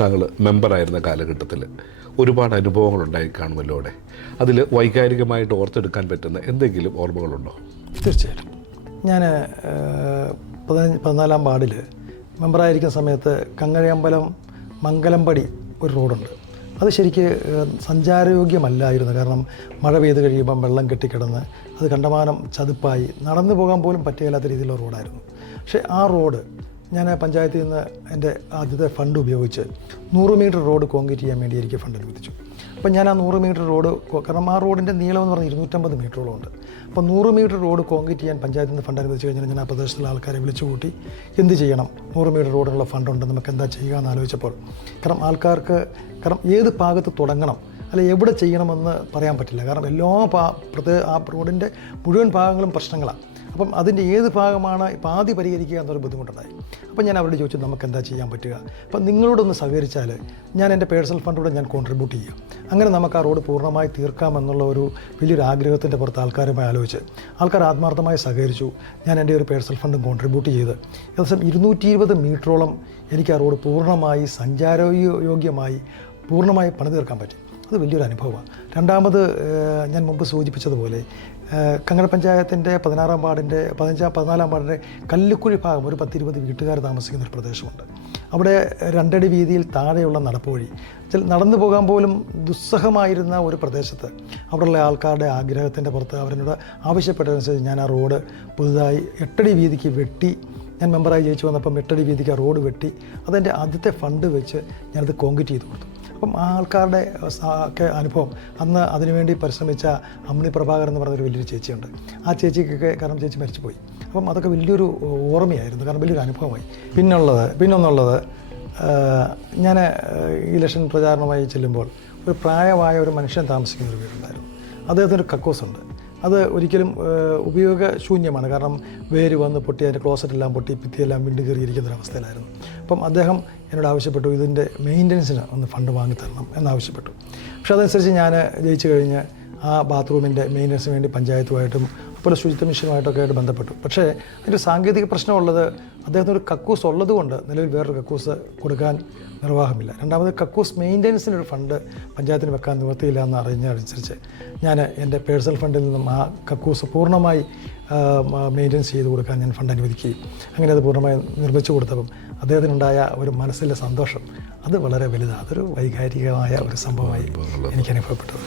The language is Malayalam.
താങ്കൾ മെമ്പറായിരുന്ന കാലഘട്ടത്തിൽ ഒരുപാട് അനുഭവങ്ങളുണ്ടായി കാണുമല്ലോ അവിടെ. അതിൽ വൈകാരികമായിട്ട് ഓർത്തെടുക്കാൻ പറ്റുന്ന എന്തെങ്കിലും ഓർമ്മകളുണ്ടോ? തീർച്ചയായിട്ടും. ഞാൻ 14-ാം വാർഡിൽ മെമ്പറായിരിക്കുന്ന സമയത്ത് കങ്ങഴയമ്പലം മംഗലംപടി ഒരു റോഡുണ്ട്. അത് ശരിക്ക് സഞ്ചാരയോഗ്യമല്ലായിരുന്നു. കാരണം മഴ പെയ്ത് കഴിയുമ്പം വെള്ളം കെട്ടിക്കിടന്ന് അത് കണ്ടമാനം ചതുപ്പായി നടന്നു പോകാൻ പോലും പറ്റുകയില്ലാത്ത രീതിയിലുള്ള റോഡായിരുന്നു. പക്ഷേ ആ റോഡ് ഞാൻ പഞ്ചായത്തിൽ നിന്ന് എൻ്റെ ആദ്യത്തെ ഫണ്ട് ഉപയോഗിച്ച് 100 മീറ്റർ റോഡ് കോൺക്രീറ്റ് ചെയ്യാൻ വേണ്ടി എനിക്ക് ഫണ്ട് അനുവദിച്ചു. അപ്പം ഞാൻ ആ 100 മീറ്റർ റോഡ്, കാരണം ആ റോഡിൻ്റെ നീളം എന്ന് പറഞ്ഞാൽ 250 മീറ്ററോളം ഉണ്ട്. അപ്പോൾ 100 മീറ്റർ റോഡ് കോൺക്രീറ്റ് ചെയ്യാൻ പഞ്ചായത്തിൽ നിന്ന് ഫണ്ട് അനുവദിച്ച് കഴിഞ്ഞാൽ ഞാൻ ആ പ്രദേശത്തുള്ള ആൾക്കാരെ വിളിച്ചു കൂട്ടി എന്ത് ചെയ്യണം, 100 മീറ്റർ റോഡിനുള്ള ഫണ്ടുണ്ട്, നമുക്ക് എന്താ ചെയ്യുക എന്ന് ആലോചിച്ചപ്പോൾ കാരണം ആൾക്കാർക്ക് ഏത് ഭാഗത്ത് തുടങ്ങണം അല്ല എവിടെ ചെയ്യണമെന്ന് പറയാൻ പറ്റില്ല. കാരണം എല്ലാ ആ റോഡിൻ്റെ മുഴുവൻ ഭാഗങ്ങളും പ്രശ്നങ്ങളാണ്. അപ്പം അതിൻ്റെ ഏത് ഭാഗമാണ് പാതി പരിഹരിക്കുക എന്നൊരു ബുദ്ധിമുട്ടുണ്ടായി. അപ്പം ഞാൻ അവരോട് ചോദിച്ചു നമുക്ക് എന്താ ചെയ്യാൻ പറ്റുക, അപ്പം നിങ്ങളോടൊന്ന് സഹകരിച്ചാൽ ഞാൻ എൻ്റെ പേഴ്സണൽ ഫണ്ടിലൂടെ ഞാൻ കോൺട്രിബ്യൂട്ട് ചെയ്യാം, അങ്ങനെ നമുക്ക് ആ റോഡ് പൂർണ്ണമായി തീർക്കാമെന്നുള്ള ഒരു വലിയൊരു ആഗ്രഹത്തിൻ്റെ പുറത്ത് ആൾക്കാരുമായി ആലോചിച്ച് ആൾക്കാർ ആത്മാർത്ഥമായി സഹകരിച്ചു. ഞാൻ എൻ്റെ ഒരു പേഴ്സണൽ ഫണ്ടും കോൺട്രിബ്യൂട്ട് ചെയ്ത് ഏകദേശം 220 മീറ്ററോളം എനിക്ക് ആ റോഡ് പൂർണ്ണമായി സഞ്ചാരയോഗ്യമായി പൂർണ്ണമായി പണി തീർക്കാൻ പറ്റി. അത് വലിയൊരു അനുഭവമാണ്. രണ്ടാമത് ഞാൻ മുമ്പ് സൂചിപ്പിച്ചതുപോലെ കങ്ങഴ പഞ്ചായത്തിൻ്റെ 16-ാം വാർഡിൻ്റെ 14-ാം വാർഡിൻ്റെ കല്ലുക്കുഴി ഭാഗം ഒരു 10-20 വീട്ടുകാർ താമസിക്കുന്ന ഒരു പ്രദേശമുണ്ട്. അവിടെ 2 അടി വീതിയിൽ താഴെയുള്ള നടപ്പുവഴി നടന്നു പോകാൻ പോലും ദുസ്സഹമായിരുന്ന ഒരു പ്രദേശത്ത് അവിടെയുള്ള ആൾക്കാരുടെ ആഗ്രഹത്തിൻ്റെ പുറത്ത് അവരോട് ആവശ്യപ്പെട്ടതനുസരിച്ച് ഞാൻ ആ റോഡ് പുതുതായി 8 അടി വീതിക്ക് വെട്ടി. ഞാൻ മെമ്പറായി ജയിച്ചു വന്നപ്പം 8 അടി വീതിക്ക് ആ റോഡ് വെട്ടി അതെൻ്റെ ആദ്യത്തെ ഫണ്ട് വെച്ച് ഞാനത് കോൺക്രീറ്റ് ചെയ്ത് കൊടുത്തു. അപ്പം ആ ആൾക്കാരുടെ ഒക്കെ അനുഭവം അന്ന് അതിനുവേണ്ടി പരിശ്രമിച്ച അമ്മിണി പ്രഭാകരൻ എന്ന് പറഞ്ഞൊരു വലിയൊരു ചേച്ചിയുണ്ട്. ആ ചേച്ചിക്കൊക്കെ കാരണം ചേച്ചി മരിച്ചുപോയി. അപ്പം അതൊക്കെ വലിയൊരു ഓർമ്മയായിരുന്നു, കാരണം വലിയൊരു അനുഭവമായി. പിന്നൊന്നുള്ളത് ഞാൻ ഇലക്ഷൻ പ്രചാരണമായി ചെല്ലുമ്പോൾ ഒരു പ്രായമായ ഒരു മനുഷ്യൻ താമസിക്കുന്ന ഒരു വീടുണ്ടായിരുന്നു. അദ്ദേഹത്തിനൊരു കക്കൂസുണ്ട്. അത് ഒരിക്കലും ഉപയോഗശൂന്യമാണ്, കാരണം വേര് വന്ന് പൊട്ടി അതിൻ്റെ ക്ലോസറ്റെല്ലാം പൊട്ടി ഭിത്തിയെല്ലാം വീണ്ടും കയറിയിരിക്കുന്നൊരവസ്ഥയിലായിരുന്നു. അപ്പം അദ്ദേഹം എന്നോട് ആവശ്യപ്പെട്ടു ഇതിൻ്റെ മെയിൻ്റനൻസിന് ഒന്ന് ഫണ്ട് വാങ്ങിത്തരണം എന്നാവശ്യപ്പെട്ടു. പക്ഷേ അതനുസരിച്ച് ഞാൻ ജയിച്ചു കഴിഞ്ഞ് ആ ബാത്റൂമിൻ്റെ മെയിൻ്റനൻസിന് വേണ്ടി പഞ്ചായത്തുമായിട്ടും അതുപോലെ ശുചിത്വ മിഷനുമായിട്ടൊക്കെ ആയിട്ട് ബന്ധപ്പെട്ടു. പക്ഷേ അതിൻ്റെ സാങ്കേതിക പ്രശ്നമുള്ളത് അദ്ദേഹത്തിന് ഒരു കക്കൂസ് ഉള്ളതുകൊണ്ട് നിലവിൽ വേറൊരു കക്കൂസ് കൊടുക്കാൻ നിർവാഹമില്ല. രണ്ടാമത് കക്കൂസ് മെയിൻ്റനൻസിനൊരു ഫണ്ട് പഞ്ചായത്തിന് വെക്കാൻ നിവൃത്തിയില്ല എന്ന് അറിഞ്ഞതനുസരിച്ച് ഞാൻ എൻ്റെ പേഴ്സണൽ ഫണ്ടിൽ നിന്നും ആ കക്കൂസ് പൂർണ്ണമായി മെയിൻ്റനൻസ് ചെയ്ത് കൊടുക്കാൻ ഞാൻ ഫണ്ട് അനുവദിക്കുകയും അങ്ങനെ അത് പൂർണ്ണമായി നിർമ്മിച്ചു കൊടുത്തപ്പം അദ്ദേഹത്തിനുണ്ടായ ഒരു മനസ്സിലെ സന്തോഷം അത് വളരെ വലുതാണ്. അതൊരു വൈകാരികമായ ഒരു സംഭവമായി എനിക്ക് അനുഭവപ്പെട്ടത്.